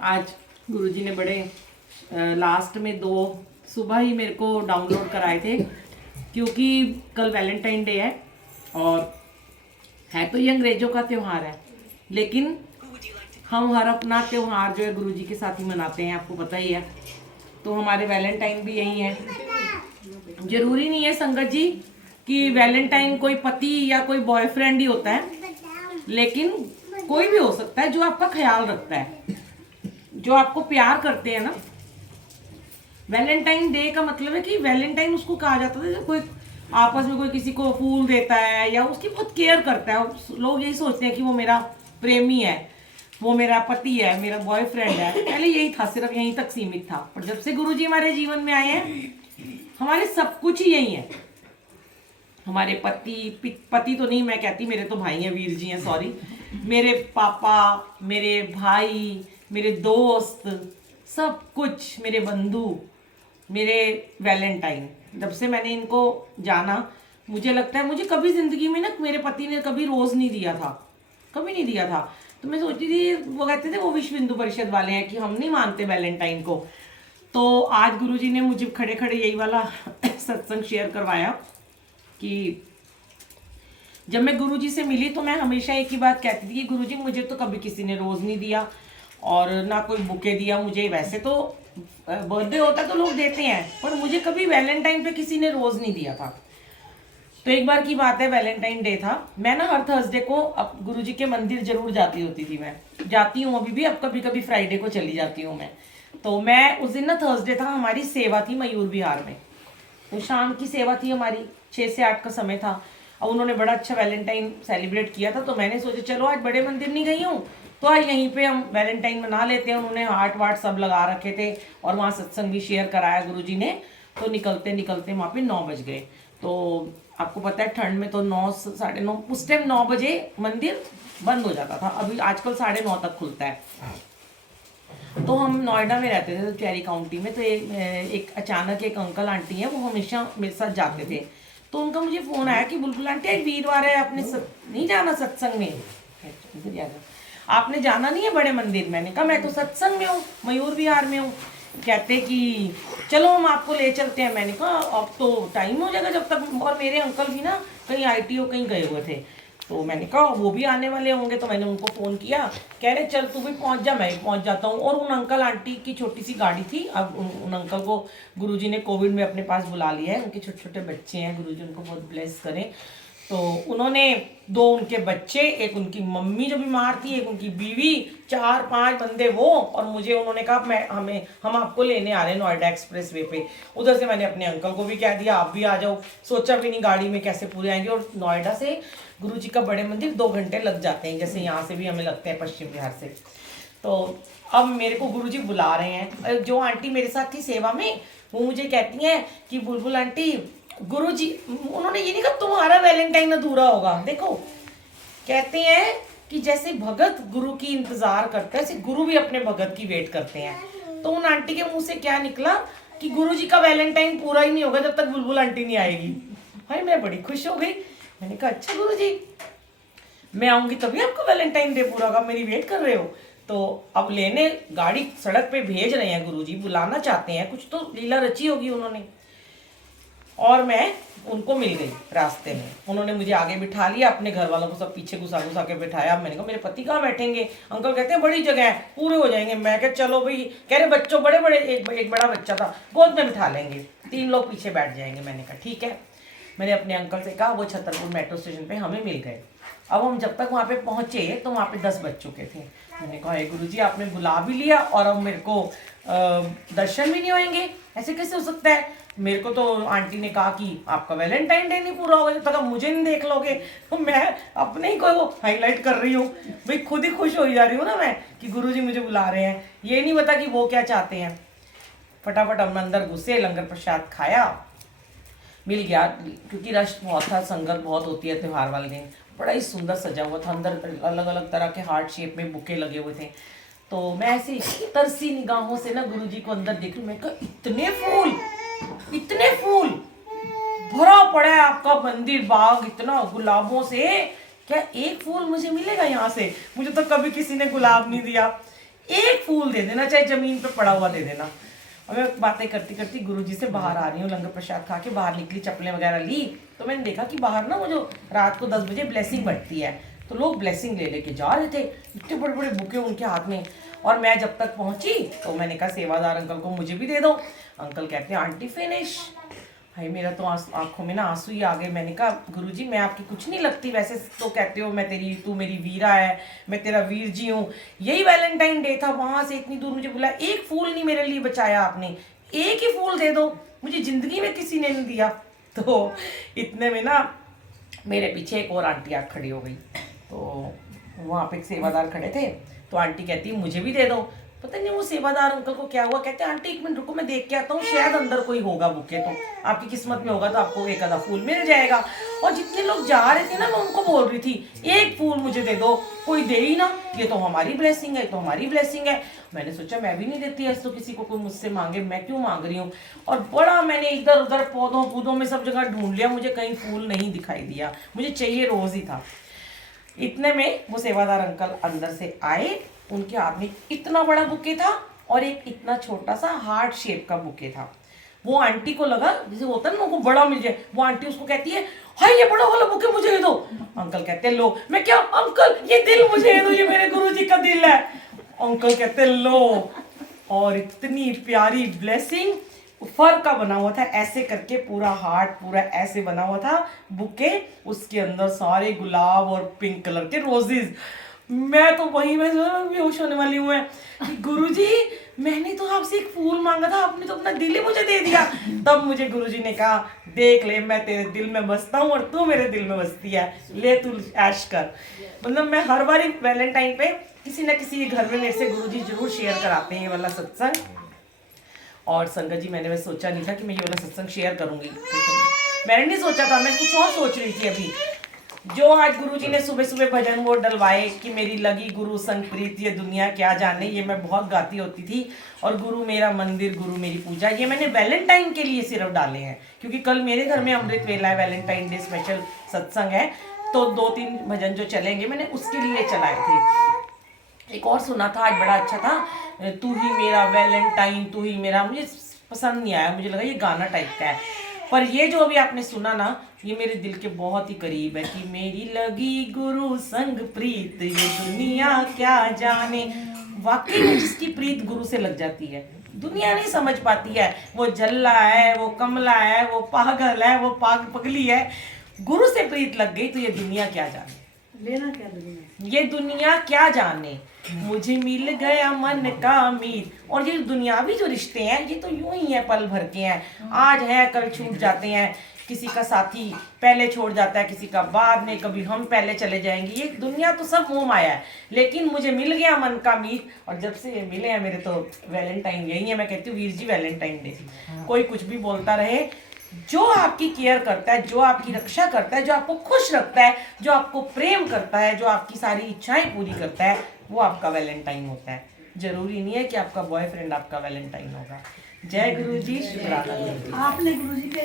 आज गुरुजी ने बड़े लास्ट में 2 सुबह ही मेरे को डाउनलोड कराए थे, क्योंकि कल वैलेंटाइन डे है और है तो ये अंग्रेजों का त्यौहार है, लेकिन हम हर अपना त्यौहार जो है गुरुजी के साथ ही मनाते हैं, आपको पता ही है। तो हमारे वैलेंटाइन भी यही है। जरूरी नहीं है संगत जी कि वैलेंटाइन कोई पति या कोई बॉयफ्रेंड ही होता है, लेकिन कोई भी हो सकता है जो आपका ख्याल रखता है, जो आपको प्यार करते हैं ना। वैलेंटाइन डे का मतलब है कि वैलेंटाइन उसको कहा जाता है जब कोई आपस में कोई किसी को फूल देता है या उसकी बहुत केयर करता है। लोग यही सोचते हैं कि वो मेरा प्रेमी है, वो मेरा पति है, मेरा बॉयफ्रेंड है। पहले यही था, सिर्फ यहीं तक सीमित था, पर जब से गुरुजी हमारे जीवन में आए हैं, हमारे सब कुछ ही यही है। हमारे पति तो नहीं मैं कहती, मेरे तो भाई हैं, वीर जी हैं, सॉरी, मेरे पापा, मेरे भाई, मेरे दोस्त, सब कुछ, मेरे बंधु, मेरे वैलेंटाइन। जब से मैंने इनको जाना, मुझे लगता है मुझे कभी जिंदगी में ना मेरे पति ने कभी रोज नहीं दिया था, कभी नहीं दिया था। तो मैं सोचती थी, वो कहते थे वो विश्व हिंदू परिषद वाले हैं कि हम नहीं मानते वैलेंटाइन को। तो आज गुरुजी ने मुझे खड़े खड़े यही वाला सत्संग शेयर करवाया कि जब मैं गुरुजी से मिली तो मैं हमेशा एक ही बात कहती थी कि गुरुजी मुझे तो कभी किसी ने रोज नहीं दिया और ना कोई बुके दिया मुझे। वैसे तो बर्थडे होता तो लोग देते हैं, पर मुझे कभी वैलेंटाइन पे किसी ने रोज नहीं दिया था। तो एक बार की बात है, वैलेंटाइन डे था। मैं ना हर थर्सडे को अब गुरुजी के मंदिर जरूर जाती होती थी। मैं जाती हूँ अभी भी, अब कभी कभी फ्राइडे को चली जाती हूँ मैं। तो मैं उस दिन ना थर्सडे था, हमारी सेवा थी मयूर विहार में। तो शाम की सेवा थी हमारी, 6 से 8 का समय था। और उन्होंने बड़ा अच्छा वैलेंटाइन सेलिब्रेट किया था। तो मैंने सोचा चलो आज बड़े मंदिर नहीं गई हूँ तो आज यहीं पे हम वैलेंटाइन मना लेते हैं। उन्होंने हार्ट वार्ट सब लगा रखे थे और वहाँ सत्संग भी शेयर कराया गुरुजी ने। तो निकलते निकलते वहाँ पे 9 बज गए। तो आपको पता है ठंड में तो 9 साढ़े 9, उस टाइम 9 बजे मंदिर बंद हो जाता था। अभी आजकल 9:30 तक खुलता है। तो हम नोएडा में रहते थे, तो चेरी काउंटी में। तो एक अचानक एक अंकल आंटी हैं, वो हमेशा मेरे साथ जाते थे। तो उनका मुझे फोन आया कि बुलबुल आंटी आज वीरवार है, आपने नहीं जाना सत्संग में? आपने जाना नहीं है बड़े मंदिर? मैंने कहा मैं तो सत्संग में हूँ, मयूर विहार में हूँ। कहते कि चलो हम आपको ले चलते हैं। मैंने कहा अब तो टाइम हो जाएगा जब तक। और मेरे अंकल भी ना कहीं ITO कहीं गए हुए थे। तो मैंने कहा वो भी आने वाले होंगे। तो मैंने उनको फ़ोन किया, कह रहे चल तू भी पहुंच जा, मैं भी पहुंच जाता हूँ। और उन अंकल आंटी की छोटी सी गाड़ी थी। अब उन अंकल को गुरुजी ने कोविड में अपने पास बुला लिया है। उनके छोटे छोटे बच्चे हैं, गुरुजी उनको बहुत ब्लेस करें। तो उन्होंने 2 उनके बच्चे, एक उनकी मम्मी जो बीमार थी, एक उनकी बीवी, 4-5 बंदे वो और मुझे। उन्होंने कहा हम आपको लेने आ रहे हैं नोएडा एक्सप्रेस वे पे। उधर से मैंने अपने अंकल को भी कह दिया आप भी आ जाओ। सोचा भी नहीं गाड़ी में कैसे पूरे आएंगे। और नोएडा से गुरुजी का बड़े मंदिर 2 घंटे लग जाते हैं, जैसे यहाँ से भी हमें लगते हैं पश्चिम बिहार से। तो अब मेरे को गुरुजी बुला रहे हैं। जो आंटी मेरे साथ थी सेवा में, वो मुझे कहती हैं कि बुलबुल आंटी, गुरुजी, उन्होंने ये नहीं कहा तुम्हारा वैलेंटाइन अधूरा होगा। देखो कहते हैं कि जैसे भगत गुरु की इंतजार करता है, ऐसे गुरु भी अपने भगत की वेट करते हैं। तो उन आंटी के मुंह से क्या निकला कि गुरुजी का वैलेंटाइन पूरा ही नहीं होगा जब तक बुलबुल आंटी नहीं आएगी। भाई मैं बड़ी खुश हो गई। मैंने कहा अच्छा गुरुजी, मैं आऊंगी तभी आपका वैलेंटाइन डे पूरा होगा, मेरी वेट कर रहे हो। तो अब लेने गाड़ी सड़क पे भेज रहे हैं गुरुजी, बुलाना चाहते हैं, कुछ तो लीला रची होगी उन्होंने। और मैं उनको मिल गई रास्ते में। उन्होंने मुझे आगे बिठा लिया, अपने घर वालों को सब पीछे घुसा घुसा के बिठाया। मैंने कहा मेरे पति कहाँ बैठेंगे? अंकल कहते हैं बड़ी जगह है, पूरे हो जाएंगे। मैं कहा चलो भाई। कह रहे बच्चों बड़े बड़े, एक बड़ा बच्चा था, गोद में बिठा लेंगे, 3 लोग पीछे बैठ जाएंगे। मैंने कहा ठीक है। मैंने अपने अंकल से कहा, वो छतरपुर मेट्रो स्टेशन पे हमें मिल गए। अब हम जब तक वहाँ पे पहुँचे तो वहाँ पे 10 बज चुके थे। मैंने कहा हे गुरुजी, आपने बुला भी लिया और अब मेरे को दर्शन भी नहीं होंगे, ऐसे कैसे हो सकता है? मेरे को तो आंटी ने कहा कि आपका वैलेंटाइन डे नहीं पूरा होगा जब तक आप मुझे नहीं देख लोगे। तो मैं अपने ही को वो हाईलाइट कर रही हूँ भाई, खुद ही खुश हो जा रही हूँ ना मैं कि गुरुजी मुझे बुला रहे हैं। ये नहीं पता कि वो क्या चाहते हैं। फटाफट हम अंदर घुसे, लंगर प्रसाद खाया, मिल गया। क्योंकि रश बहुत था, संगत बहुत होती है त्यौहार वाले दिन। बड़ा ही सुंदर सजा हुआ था, अंदर अलग अलग तरह के हार्ट शेप में बुके लगे हुए थे। तो मैं ऐसी तरसी निगाहों से ना गुरुजी को अंदर देख रही हूँ। मैं कहा इतने फूल भरा पड़ा है आपका मंदिर, बाग इतना गुलाबों से, क्या एक फूल मुझे मिलेगा यहाँ से? मुझे तो कभी किसी ने गुलाब नहीं दिया। एक फूल दे देना, चाहे जमीन पे पड़ा हुआ दे देना। और मैं बातें करती करती गुरुजी से बाहर आ रही हूँ, लंगर प्रसाद खा के बाहर निकली, चप्पलें वगैरह ली, तो मैंने देखा कि बाहर ना वो जो रात को 10 बजे ब्लेसिंग बढ़ती है, तो लोग ब्लेसिंग ले लेके जा रहे थे, इतने बड़े बड़े बुके उनके हाथ में। और मैं जब तक पहुंची तो मैंने कहा सेवादार अंकल को मुझे भी दे दो। अंकल कहते हैं आंटी फिनिश। भाई मेरा तो आंखों में ना आंसू ही आ गए। मैंने कहा गुरुजी मैं आपकी कुछ नहीं लगती, वैसे तो कहते हो मैं तेरी, तू मेरी वीरा है, मैं तेरा वीर जी हूँ। यही वैलेंटाइन डे था, वहां से इतनी दूर मुझे बुलाया, एक फूल नहीं मेरे लिए बचाया आपने, एक ही फूल दे दो, मुझे जिंदगी में किसी ने नहीं दिया। तो इतने में ना मेरे पीछे एक और आंटी आ खड़ी हो गई, तो वहाँ पे एक सेवादार खड़े थे, तो आंटी कहती मुझे भी दे दो। पता नहीं वो सेवादार अंकल को क्या हुआ, कहते हैं आंटी 1 मिनट रुको मैं देख के आता हूँ, शायद अंदर कोई होगा बुके, तो आपकी किस्मत में होगा तो आपको एक आधा फूल मिल जाएगा। और जितने लोग जा रहे थे ना, मैं उनको बोल रही थी एक फूल मुझे दे दो, कोई दे ही ना, ये तो हमारी ब्लेसिंग है, तो हमारी ब्लेसिंग है। मैंने सोचा मैं भी नहीं देती ऐसे तो किसी को, कोई मुझसे मांगे, मैं क्यों मांग रही हूँ। और बड़ा मैंने इधर उधर पौधों में सब जगह ढूंढ लिया, मुझे कहीं फूल नहीं दिखाई दिया, मुझे चाहिए रोज ही था। इतने में वो सेवादार अंकल अंदर से आए, उनके हाथ में इतना बड़ा बुके था और एक इतना छोटा सा हार्ट शेप का बुके था। वो आंटी को लगा जैसे होता है ना उनको बड़ा मिल जाए, वो आंटी उसको कहती है हाय ये बड़ा वाला बुके मुझे दे दो। अंकल कहते हैं लो। मैं क्या अंकल ये दिल मुझे दे दो, ये मेरे गुरुजी का दिल है। अंकल कहते हैं लो। और इतनी प्यारी ब्लेसिंग, फर का बना हुआ था ऐसे करके, पूरा हार्ट पूरा ऐसे बना हुआ था बुके, उसके अंदर सारे गुलाब और पिंक कलर के रोजेज। मैं तो वही मैं बेहोश होने वाली हूँ कि गुरुजी मैंने तो आपसे एक फूल मांगा था, आपने तो अपना दिल ही मुझे दे दिया। तब मुझे गुरुजी ने कहा देख ले मैं तेरे दिल में बसता हूँ और तू मेरे दिल में बसती है, ले तू ऐश कर। मतलब मैं हर बार वैलेंटाइन पे किसी न किसी घर में मेरे से गुरुजी जरूर शेयर कराते हैं ये वाला सत्संग। और संगत जी मैंने वैसे सोचा नहीं था कि मैं ये वाला सत्संग शेयर करूंगी, मैंने नहीं सोचा था, मैं कुछ और सोच रही थी अभी। जो आज गुरुजी ने सुबह सुबह भजन वो डलवाए कि मेरी लगी गुरु संग प्रीत ये दुनिया क्या जाने, ये मैं बहुत गाती होती थी। और गुरु मेरा मंदिर गुरु मेरी पूजा, ये मैंने वैलेंटाइन के लिए सिर्फ डाले हैं, क्योंकि कल मेरे घर में अमृत वेला है, वैलेंटाइन डे स्पेशल सत्संग है, तो 2-3 भजन जो चलेंगे मैंने उसके लिए चलाए थे। एक और सुना था आज बड़ा अच्छा था, तू ही मेरा वैलेंटाइन तू ही मेरा, मुझे पसंद नहीं आया, मुझे लगा ये गाना टाइप का है। पर ये जो अभी आपने सुना ना, ये मेरे दिल के बहुत ही करीब है कि मेरी लगी गुरु संग प्रीत ये दुनिया क्या जाने। वाकई में जिसकी प्रीत गुरु से लग जाती है, दुनिया नहीं समझ पाती है, वो जल्ला है, वो कमला है, वो पागल है, वो पगली है, गुरु से प्रीत लग गई तो ये दुनिया क्या जाने, लेना क्या दुनिया, ये दुनिया क्या जाने। मुझे मिल गया मन का अमीर। और ये दुनियावी जो रिश्ते हैं ये तो यूं ही है, पल भर के हैं, आज है कल छूट जाते हैं, किसी का साथी पहले छोड़ जाता है, किसी का बाद में, कभी हम पहले चले जाएंगे, ये दुनिया तो सब मोह माया है। लेकिन मुझे मिल गया मन का मीत, और जब से ये मिले हैं मेरे तो वैलेंटाइन यही है। मैं कहती हूँ वीर जी वैलेंटाइन डे, कोई कुछ भी बोलता रहे, जो आपकी केयर करता है, जो आपकी रक्षा करता है, जो आपको खुश रखता है, जो आपको प्रेम करता है, जो आपकी सारी इच्छाएं पूरी करता है, वो आपका वैलेंटाइन होता है। जरूरी नहीं है कि आपका बॉयफ्रेंड आपका वैलेंटाइन होगा। जय गुरु जी, शुक्राना गुरु जी। आपने गुरुजी के